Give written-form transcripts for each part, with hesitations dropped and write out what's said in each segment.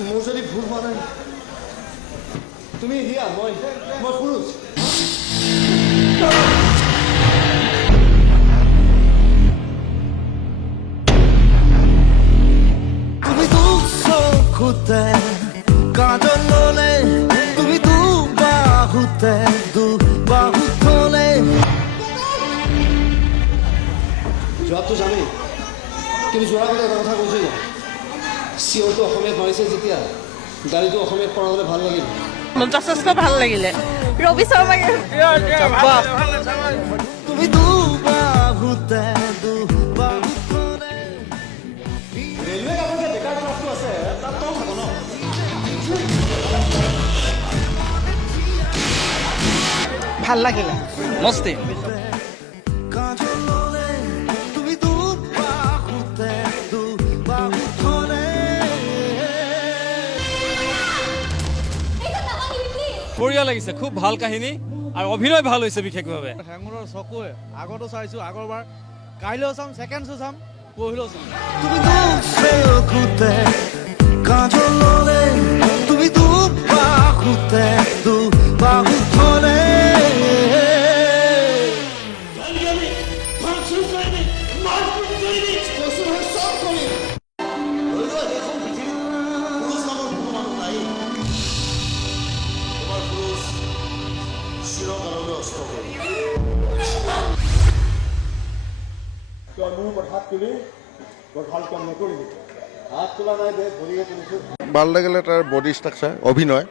মোৰ যদি ভুল হোৱা নাই তুমি হিয়া মই সুৰুজ তুমি তো চকুতে কাজল ললে তুমি তো বাহুতে বাহু থলে জবাবটো জানেই কিন্তু যোৱাৰ আগতে এটা কথা কৈছোঁ ন চিঞৰটো অসমীয়াত মাৰিছে যেতিয়া গাড়ীটো অসমীয়াত পৰা হ'লে ভাল লাগিল যথেষ্ট ভাল লাগিলে ৰবি শৰ্মাক তুমি তো বাহুতে বাহু থলে ৰেলৱে কাষত যে ডেকাৰ ক্লাবটো আছে তাত তই থাক ন ভাল লাগিলে মস্তি কাজল ললে তুমি তো বাহুতে বাহু থলে বঢ়িয়া লাগিছে খুব ভাল কাহিনী আৰু অভিনয় ভাল হৈছে বিশেষভাৱে হেঙুৰৰ চকুৱে আগতো চাইছোঁ আগৰবাৰ কাইলৈও চাম ছেকেণ্ড শ্ব' চাম পৰহিলেও চাম তুমি তো চকুতে কাজল ললে তুমি তো বাহুতে বাহু থলে মোৰ হাত তুলি বৰ ভাল কাম নকৰিবি হাত তোলা নাই দে ভৰিয়ে তুলিছোঁ ভাল লাগিলে তাৰ বডি ষ্ট্ৰাকচাৰ অভিনয়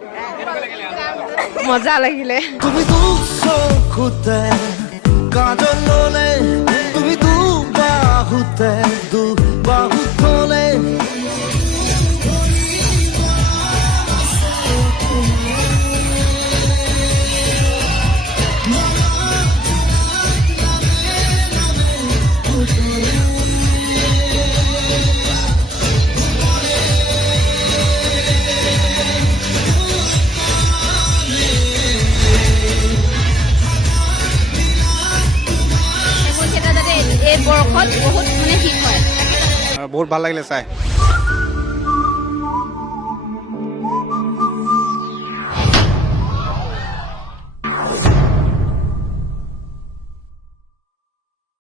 মজা লাগিলে তুমি তো চকুতে কাজল ললে তুমি তো বাহুতে বাহু থলে এই বৰ্ষত বহুত মানে হিট হয় বহুত ভাল লাগিলে চাই